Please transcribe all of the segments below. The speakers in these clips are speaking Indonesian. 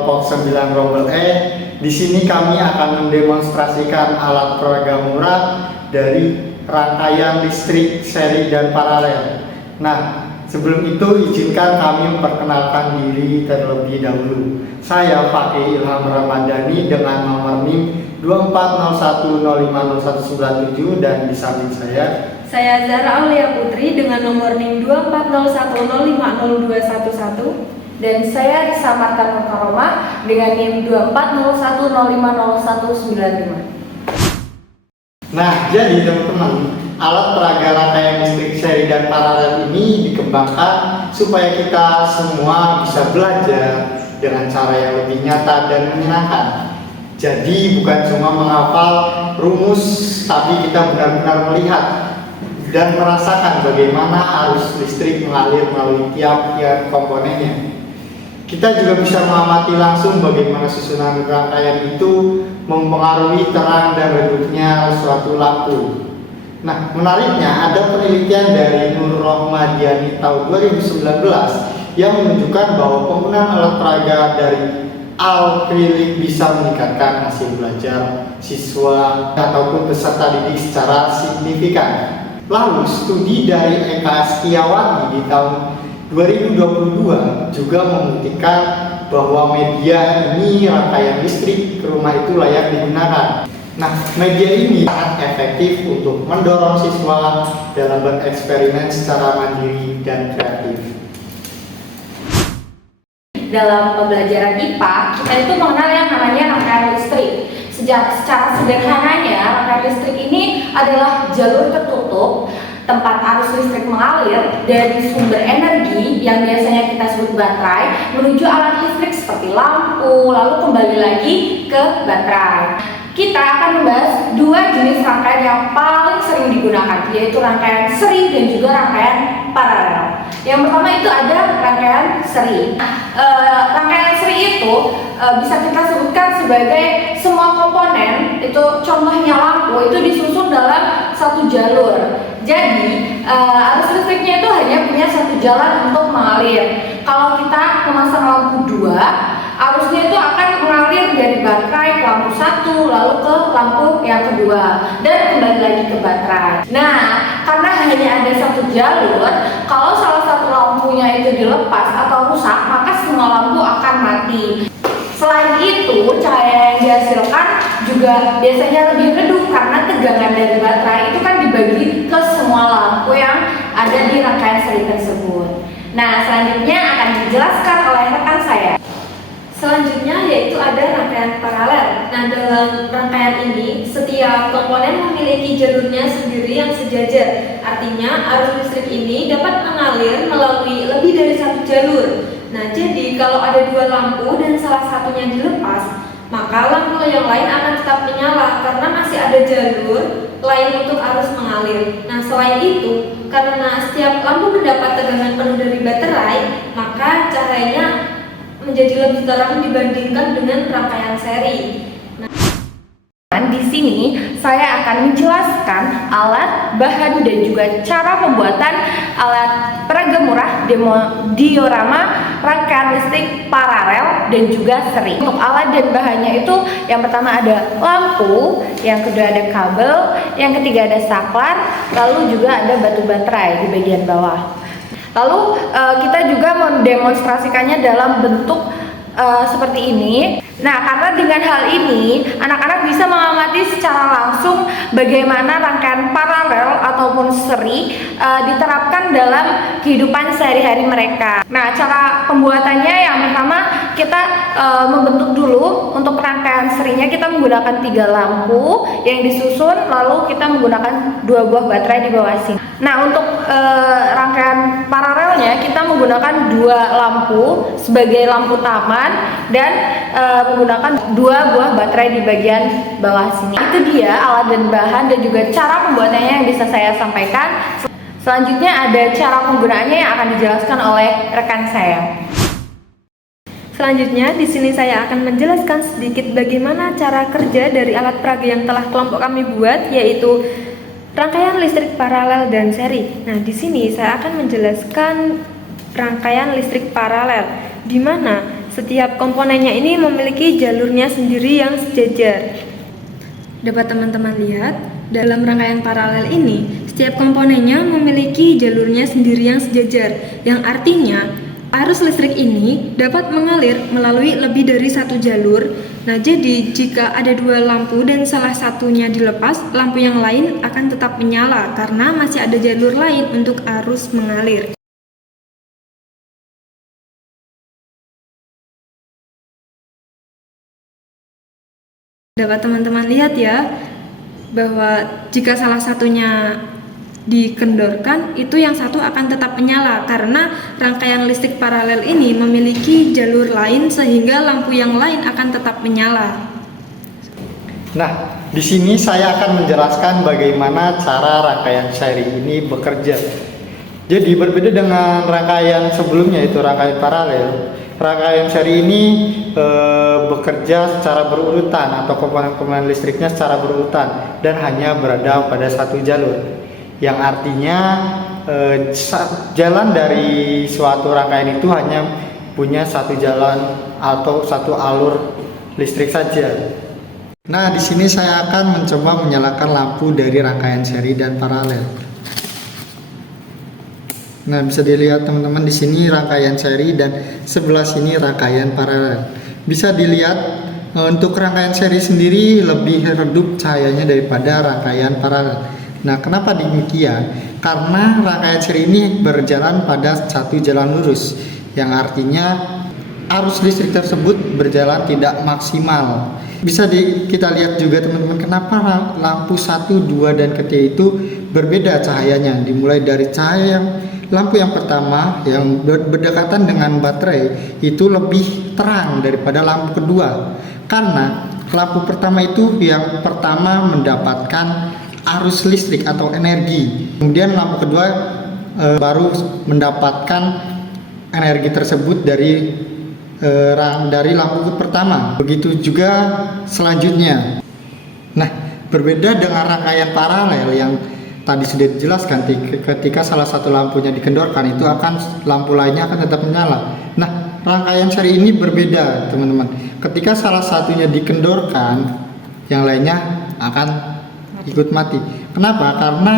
kelompok 9 Rombel E. Di sini kami akan mendemonstrasikan alat peraga murah dari rangkaian listrik seri dan paralel. Nah, sebelum itu izinkan kami memperkenalkan diri terlebih dahulu. Saya Fakih Ilham Ramadhani dengan nomor NIM 2401050197 dan di samping saya Zahra Aulia Putri dengan nomor NIM 2401050211 dan saya Risa Marta Karoma dengan NIM 2401050195. Nah, jadi teman-teman, alat peraga rangkaian listrik seri dan paralel ini dikembangkan supaya kita semua bisa belajar dengan cara yang lebih nyata dan menyenangkan. Jadi bukan cuma menghafal rumus, tapi kita benar-benar melihat dan merasakan bagaimana arus listrik mengalir melalui tiap-tiap komponennya. Kita juga bisa mengamati langsung bagaimana susunan rangkaian itu mempengaruhi terang dan redupnya suatu lampu. Nah, menariknya ada penelitian dari Nur Rohmadiani tahun 2019 yang menunjukkan bahwa penggunaan alat peraga dari akrilik bisa meningkatkan hasil belajar siswa ataupun peserta didik secara signifikan. Lalu, studi dari Eka Setiawati di tahun 2022 juga membuktikan bahwa media ini rangkaian listrik ke rumah itu layak digunakan. Nah, media ini sangat efektif untuk mendorong siswa dalam bereksperimen secara mandiri dan kreatif. Dalam pembelajaran IPA, kita itu mengenal yang namanya rangkaian listrik. Secara sederhananya, rangkaian listrik ini adalah jalur tertutup tempat arus listrik mengalir dari sumber energi yang biasanya kita sebut baterai menuju alat listrik seperti lampu, lalu kembali lagi ke baterai. Kita akan membahas dua jenis rangkaian yang paling sering digunakan, yaitu rangkaian seri dan juga rangkaian paralel. Yang pertama itu ada rangkaian seri. Rangkaian seri itu bisa kita sebutkan sebagai semua komponen, itu contohnya lampu, itu disusun dalam satu jalur. Jadi arus listriknya itu hanya punya satu jalan untuk mengalir. Kalau kita memasang lampu dua, arusnya itu akan mengalir dari baterai ke lampu satu, lalu ke lampu yang kedua, dan kembali lagi ke baterai. Nah, karena hanya ada satu jalur, kalau salah satu lampunya itu dilepas atau rusak, maka semua lampu akan mati. Selain itu, cahaya yang dihasilkan juga biasanya lebih redup karena tegangan dari baterai itu kan dibagi ke semua lampu yang ada di rangkaian seri tersebut. Nah, selanjutnya akan dijelaskan oleh rekan saya. Selanjutnya yaitu ada rangkaian paralel. Nah, dalam rangkaian ini setiap komponen memiliki jalurnya sendiri yang sejajar. Artinya arus listrik ini dapat mengalir melalui lebih dari satu jalur. Nah, jadi kalau ada dua lampu dan salah satunya dilepas, maka lampu yang lain akan tetap menyala karena masih ada jalur lain untuk arus mengalir. Nah, selain itu, karena setiap lampu mendapat tegangan penuh dari baterai, maka cahayanya menjadi lebih terang dibandingkan dengan rangkaian seri. Nah, di sini saya akan menjelaskan alat, bahan, dan juga cara pembuatan alat peraga murah diorama rangkaian listrik paralel dan juga seri. Untuk alat dan bahannya itu yang pertama ada lampu, yang kedua ada kabel, yang ketiga ada saklar, lalu juga ada batu baterai di bagian bawah. Lalu kita juga mendemonstrasikannya dalam bentuk seperti ini. Nah, karena dengan hal ini anak-anak bisa mengamati secara langsung bagaimana rangkaian paralel ataupun seri diterapkan dalam kehidupan sehari-hari mereka. Nah, cara pembuatannya yang pertama kita membentuk dulu. Untuk rangkaian serinya kita menggunakan 3 lampu yang disusun, lalu kita menggunakan 2 buah baterai di bawah sini. Nah, untuk rangkaian paralelnya kita menggunakan 2 lampu sebagai lampu taman dan menggunakan 2 buah baterai di bagian bawah sini. Itu dia alat dan bahan dan juga cara pembuatannya yang bisa saya sampaikan. Selanjutnya ada cara penggunaannya yang akan dijelaskan oleh rekan saya. Selanjutnya di sini saya akan menjelaskan sedikit bagaimana cara kerja dari alat peraga yang telah kelompok kami buat, yaitu rangkaian listrik paralel dan seri. Nah, di sini saya akan menjelaskan rangkaian listrik paralel, di mana Setiap komponennya ini memiliki jalurnya sendiri yang sejajar. Dapat teman-teman lihat, dalam rangkaian paralel ini, setiap komponennya memiliki jalurnya sendiri yang sejajar, yang artinya arus listrik ini dapat mengalir melalui lebih dari satu jalur. Nah, jadi jika ada dua lampu dan salah satunya dilepas, lampu yang lain akan tetap menyala karena masih ada jalur lain untuk arus mengalir. Dapat teman-teman lihat ya, bahwa jika salah satunya dikendorkan, itu yang satu akan tetap menyala karena rangkaian listrik paralel ini memiliki jalur lain sehingga lampu yang lain akan tetap menyala. Nah, di sini saya akan menjelaskan bagaimana cara rangkaian seri ini bekerja. Jadi berbeda dengan rangkaian sebelumnya, itu rangkaian paralel. Rangkaian seri ini bekerja secara berurutan atau komponen-komponen listriknya secara berurutan dan hanya berada pada satu jalur. Yang artinya jalan dari suatu rangkaian itu hanya punya satu jalan atau satu alur listrik saja. Nah, di sini saya akan mencoba menyalakan lampu dari rangkaian seri dan paralel. Nah, bisa dilihat teman-teman, di sini rangkaian seri dan sebelah sini rangkaian paralel. Bisa dilihat untuk rangkaian seri sendiri lebih redup cahayanya daripada rangkaian paralel. Nah, kenapa demikian? Karena rangkaian seri ini berjalan pada satu jalan lurus, yang artinya arus listrik tersebut berjalan tidak maksimal. Bisa kita lihat juga teman-teman, kenapa lampu 1, 2, dan ketiga itu berbeda cahayanya. Dimulai dari cahaya lampu yang pertama yang berdekatan dengan baterai itu lebih terang daripada lampu kedua, karena lampu pertama itu yang pertama mendapatkan arus listrik atau energi, kemudian lampu kedua baru mendapatkan energi tersebut dari lampu pertama. Begitu juga selanjutnya. Nah, berbeda dengan rangkaian paralel yang tadi sudah dijelaskan, ketika salah satu lampunya dikendorkan, itu lampu lainnya akan tetap menyala. Nah, rangkaian seri ini berbeda teman-teman. Ketika salah satunya dikendorkan, yang lainnya akan ikut mati. Kenapa? Karena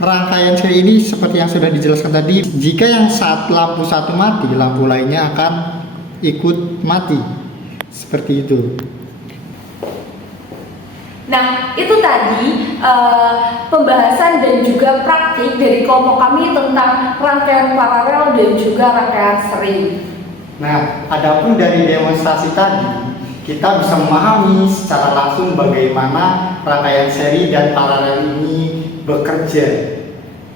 rangkaian seri ini seperti yang sudah dijelaskan tadi, jika yang lampu satu mati, lampu lainnya akan ikut mati. Seperti itu. Nah, itu tadi pembahasan dan juga praktik dari kelompok kami tentang rangkaian paralel dan juga rangkaian seri. Nah, adapun dari demonstrasi tadi, kita bisa memahami secara langsung bagaimana rangkaian seri dan paralel ini bekerja.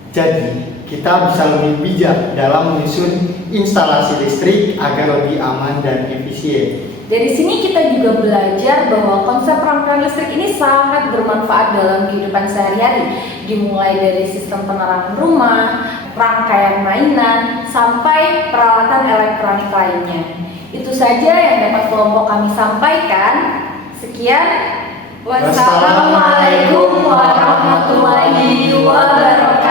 Jadi, kita bisa lebih bijak dalam menyusun instalasi listrik agar lebih aman dan efisien. Dari sini kita juga belajar bahwa konsep rangkaian listrik ini sangat bermanfaat dalam kehidupan sehari-hari, dimulai dari sistem penerangan rumah, rangkaian mainan, sampai peralatan elektronik lainnya. Itu saja yang dapat kelompok kami sampaikan. Sekian, wassalamualaikum warahmatullahi wabarakatuh.